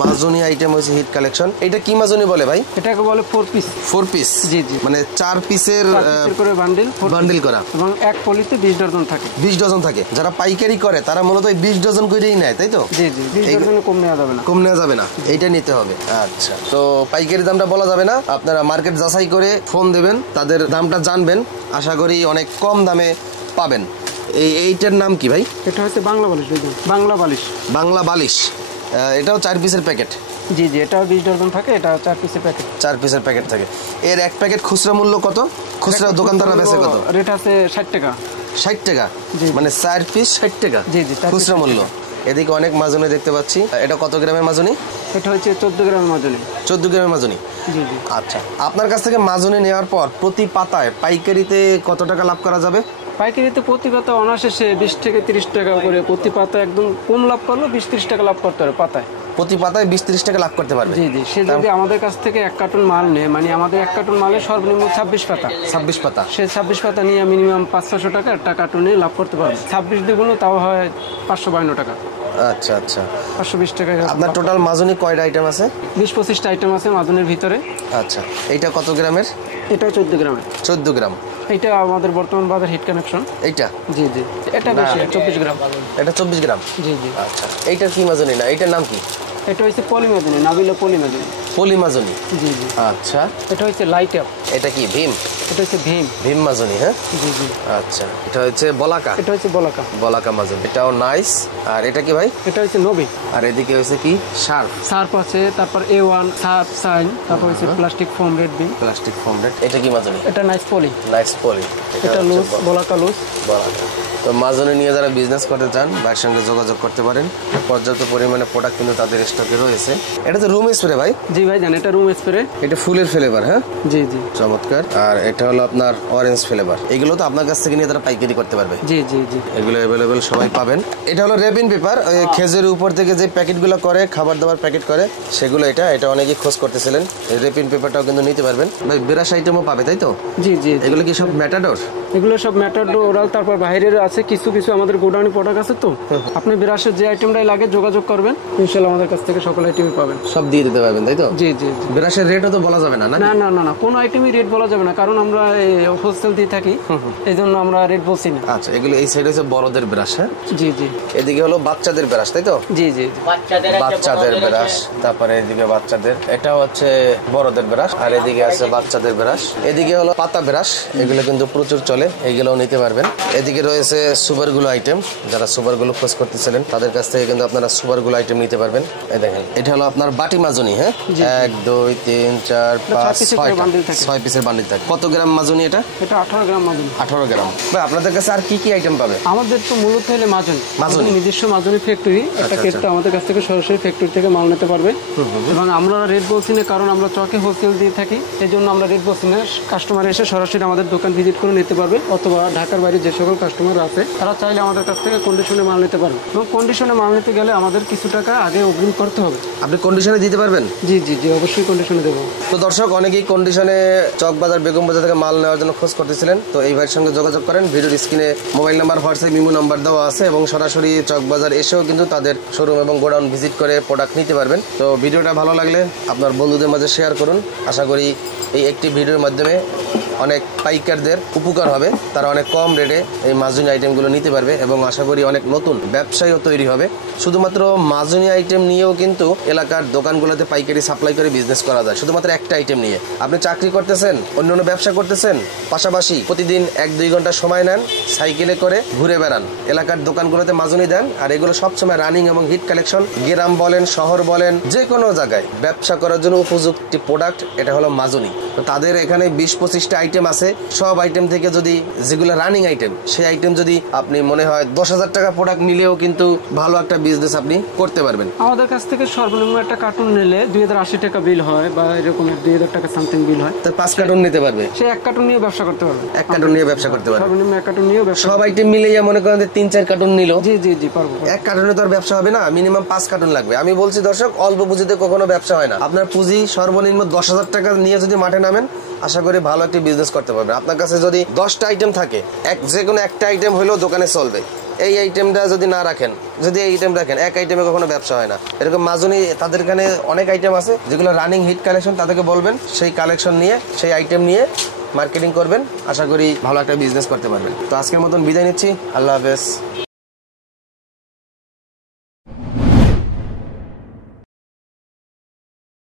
মাজনি item হচ্ছে hit collection. এটা কি মাজনি বলে ভাই? এটাকে বলে 4 পিস। 4 পিস, জি জি, মানে 4 পিসের করে বান্ডিল করা, এবং এক পলিতে 20 ডজন থাকে। 20 ডজন থাকে। যারা পাইকারি করে তারা মূলত 20 ডজন করেই নেয়, তাই তো? জি জি, 20 ডজনে কম নেওয়া যাবে না। কম নেওয়া যাবে না, এইটা নিতে হবে। আচ্ছা, তো পাইকারি দামটা বলা যাবে না, আপনারা মার্কেট যাচাই করে ফোন দেবেন, তাদের দামটা জানবেন, আশা করি অনেক কম দামে পাবেন। এইটার নাম কি ভাই? এটা হচ্ছে বাংলা বালিশ। বাংলা বালিশ, বাংলা বালিশ। এটাও 4 পিসের প্যাকেট। জি জি, এটাও 20 ডজন থাকে, এটা 4 পিসের প্যাকেট। 4 পিসের প্যাকেট থাকে। এর এক প্যাকেট খুচরা মূল্য কত? খুচরা দোকানদাররা বেচে কত? রেট আছে 60 টাকা। 60 টাকা, মানে 4 পিস 60 টাকা। জি জি, খুচরা মূল্য। এদিকে অনেক মাজনি দেখতে পাচ্ছি। এটা কত গ্রামের মাজনি? এটা হচ্ছে 14 গ্রামের মাজনি। 14 গ্রামের মাজনি। জি জি। আচ্ছা, আপনার কাছ থেকে মাজনি নেওয়ার পর প্রতি পাতায় পাইকারিতে কত টাকা লাভ করা যাবে? পাইকারিতে প্রতি পাতা অনায়াসে 20 থেকে 30 টাকা করে প্রতি পাতা, একদম কম লাভ করলো 20-30 টাকা লাভ করতে পারে পাতায়। প্রতি পাতায় 20-30 টাকা লাভ করতে পারবে। জি জি, সে যদি আমাদের কাছ থেকে 1 কার্টন মাল নেয়, মানে আমাদের 1 কার্টন মালে সর্বনিম্ন 26 পাতা। 26 পাতা, সে 26 পাতা নিয়ে মিনিমাম 500-600 টাকা একটা কার্টনে লাভ করতে পারবে। 26 দ্বিগুণ তাও হয় 552 টাকা। আচ্ছা আচ্ছা, 520 টাকা। আপনার টোটাল মাজনি কয়টা আইটেম আছে? 20-25টা আইটেম আছে মাজনির ভিতরে। আচ্ছা, এইটা কত গ্রামের? এটা 14 গ্রামের। 14 গ্রাম। এটা আমাদের বর্তমান বাজার হিট কানেকশন। এইটা? জি জি, এটা বেশি, 24 গ্রাম। এটা 24 গ্রাম। জি জি। আচ্ছা, এইটা কি মাজনি? না, এইটার নাম কি? এটা হচ্ছে পলিমাজনি, নাবিলা পলিমাজনি। পলিমাজনি, জি জি। আচ্ছা, এটা হচ্ছে লাইট আপ। এটা কি ভীম? এটা হচ্ছে ভীম মাজনি। হ্যাঁ জি জি। আচ্ছা, এটা হচ্ছে বলাকা। এটা হচ্ছে বলাকা মাজনি, এটাও নাইস। আর এটা কি ভাই? এটা হচ্ছে নবী। আর এদিকে হচ্ছে কি শার্প আছে, তারপর A1 শার্প সাইন, তারপর হচ্ছে প্লাস্টিক ফোম রেড বি। এটা কি মাজনি? এটা নাইস পলি। এটা লুজ, বলাকা লুজ। তো মাজনি নিয়ে যারা বিজনেস করতে চান ভাইয়ের সঙ্গে যোগাযোগ করতে পারেন। পর্যাপ্ত পরিমাণে প্রোডাক্ট কিন্তু তাদের স্টকে রয়েছে। এটা তো রুম স্প্রে ভাই? জি ভাই জান, এটা রুম স্প্রে। এটা ফুলের ফ্লেভার। হ্যাঁ জি জি, চমৎকার। আর এটা হলো আপনার অরেঞ্জ ফ্লেভার। এগুলো তো আপনার কাছ থেকে নিয়ে তারা পাইকারি করতে পারবে। জি জি জি, এগুলো অ্যাভেলেবেল সবাই পাবেন। এটা হলো রেপিন পেপার, খেজুরের উপর থেকে যে প্যাকেটগুলো করে, খাবার দাবার প্যাকেট করে, সেগুলো। এটা অনেকেই খোঁজ করতেছিলেন। এই রেপিন পেপারটাও কিন্তু নিতে পারবেন ভাই। ব্রাশ আইটেমও পাবে, তাই তো? জি জি। এগুলো কি সব ম্যাটাডোর? এগুলো সব ম্যাটাডোর ওরাল, তারপর বাইরের আছে কিছু আমাদের গোডাউনে প্রোডাক্ট আছে। তো আপনি ব্রাশের যে আইটেমটাই লাগে যোগাযোগ করবেন, ইনশাআল্লাহ আমাদের কাছ থেকে সকল আইটেমই পাবেন। সব দিয়ে দিতে পারবেন, তাই তো? জি জি। ব্রাশের রেটও তো বলা যাবে না? না না না না, কোনো আইটেমই রেট বলা যাবে না, কারণ আমরা হোলসেল দিয়ে থাকি, এই জন্য আমরা রেট বলছি না। আচ্ছা, এগুলো এই সাইড হচ্ছে বড়দের ব্রাশ। হ্যাঁ জি জি। এদিকে হলো বাচ্চাদের ব্রাশ, তাই তো? জি জি, বাচ্চাদের ব্রাশ। তারপরে এদিকে বাচ্চাদের, এটা হচ্ছে বড়দের ব্রাশ। আর এদিকে আছে বাচ্চাদের ব্রাশ। এদিকে হলো পাতা ব্রাশ, এগুলো কিন্তু প্রচুর চলে, এইগুলোও নিতে পারবেন। এদিকে রয়েছে সুপারগুলো আইটেম, যারা সুপারগুলো খোঁজ করতেছিলেন তাদের কাছ থেকে কিন্তু আপনারা সুপারগুলো আইটেম নিতে পারবেন। এই দেখেন, এটা হলো আপনার বাটি মাজনি। হ্যাঁ 1 2 3 4 5 6 পিসের বান্ডিল থাকে। কত গ্রাম মাজনি এটা? এটা 18 গ্রাম মাজনি। 18 গ্রাম। ভাই আপনাদের কাছে আর কি কি আইটেম পাবে? আমাদের তো মূলত হলো মাজনি, নিজস্ব মাজনি ফ্যাক্টরি। একটা ক্ষেত্রে আমাদের কাছ থেকে সরাসরি ফ্যাক্টরি থেকে মাল নিতে পারবে। এবং আমরা রেট বলছি না, কারণ আমরা চকে হোলসেল দিয়ে থাকি, এই জন্য আমরা রেট বলছি না। কাস্টমার এসে সরাসরি আমাদের দোকান ভিজিট করে নিতে পারবে, অথবা ঢাকার বাইরে যে সকল কাস্টমার আছে তারা চাইলে আমাদের কাছ থেকে কন্ডিশনে মাল নিতে পারবে। এবং কন্ডিশনে মাল নিতে গেলে আমাদের কিছু টাকা আগে অগ্রিম করতে হবে। আপনি কন্ডিশনে দিতে পারবেন? জি জি জি, অবশ্যই কন্ডিশনে দেবো। তো দর্শক, অনেকেই কন্ডিশনে চক বাজার, বেগম বাজার থেকে মাল নেওয়ার জন্য খোঁজ করতেছিলেন, তো এই ভাইয়ের সঙ্গে যোগাযোগ করেন। ভিডিওর স্ক্রিনে mobile number, WhatsApp, imo number দেওয়া আছে, এবং সরাসরি চক বাজার এসেও কিন্তু তাদের শোরুম এবং গোডাউন ভিজিট করে প্রোডাক্ট নিতে পারবেন। তো ভিডিওটা ভালো লাগলে আপনার বন্ধুদের মাঝে শেয়ার করুন। আশা করি এই একটি ভিডিওর মাধ্যমে অনেক পাইকারদের উপকার হবে, তারা অনেক কম রেটে এই মাজনি আইটেমগুলো নিতে পারবে, এবং আশা করি অনেক নতুন ব্যবসায়ীও তৈরি হবে। শুধুমাত্র মাজনি আইটেম নিয়েও কিন্তু এলাকার দোকানগুলোতে পাইকারি সাপ্লাই করে বিজনেস করা যায়, শুধুমাত্র একটা আইটেম নিয়ে। আপনি চাকরি করতেছেন, অন্য ব্যবসা করতেছেন, পাশাপাশি প্রতিদিন 1-2 ঘন্টা সময় নেন, সাইকেলে করে ঘুরে বেড়ান, এলাকার দোকানগুলোতে মাজনি দেন, আর এগুলো সবসময় রানিং এবং হিট কালেকশন। গ্রাম বলেন, শহর বলেন, যে কোনো জায়গায় ব্যবসা করার জন্য উপযুক্ত প্রোডাক্ট এটা হলো মাজনি। তো তাদের এখানে 20-25টা আইটেম আছে। সব আইটেম থেকে যদি যেগুলো রানিং আইটেম, সেই আইটেম যদি আপনি মনে হয় 10,000 টাকা প্রোডাক্ট নিলেও কিন্তু ভালো একটা বিজনেস আপনি করতে পারবেন। আমাদের কাছ থেকে সর্বনিম্ন একটা কার্টুন নিলে 2080 টাকা বিল হয়, বা এরকম 2000 টাকা সামথিং বিল হয়। তার 5 কার্টুন নিতে পারবে, সে 1 কার্টুন নিয়ে ব্যবসা করতে পারবে। 1 কার্টুন নিয়ে ব্যবসা করতে পারবে, সর্বনিম্ন 1 কার্টুন নিয়ে ব্যবসা। সব আইটেম মিলে মনে করেন 3-4 কার্টুন নিল, জি জি জি পারবো। 1 কার্টুনে তো আর ব্যবসা হবে না, মিনিমাম 5 কার্টুন লাগবে। আমি বলছি দর্শক, অল্প পুঁজিতে কখনো ব্যবসা হয় না। আপনার পুঁজি সর্বনিম্ন 10,000 টাকা নিয়ে যদি মাঠে নামেন, আশা করি ভালো একটি বিজনেস করতে পারবেন। আপনার কাছে যদি 10টা আইটেম থাকে, যে কোনো একটা আইটেম হলেও দোকানে চলবে। এই আইটেমটা যদি না রাখেন, যদি এই আইটেম রাখেন, এক আইটেমে কখনো ব্যবসা হয় না। এরকম মাজুনি তাদের এখানে অনেক আইটেম আছে যেগুলো রানিং হিট কালেকশন, তাদেরকে বলবেন সেই কালেকশন নিয়ে, সেই আইটেম নিয়ে মার্কেটিং করবেন, আশা করি ভালো একটা বিজনেস করতে পারবেন। তো আজকের মতন বিদায় নিচ্ছি, আল্লাহ হাফেজ।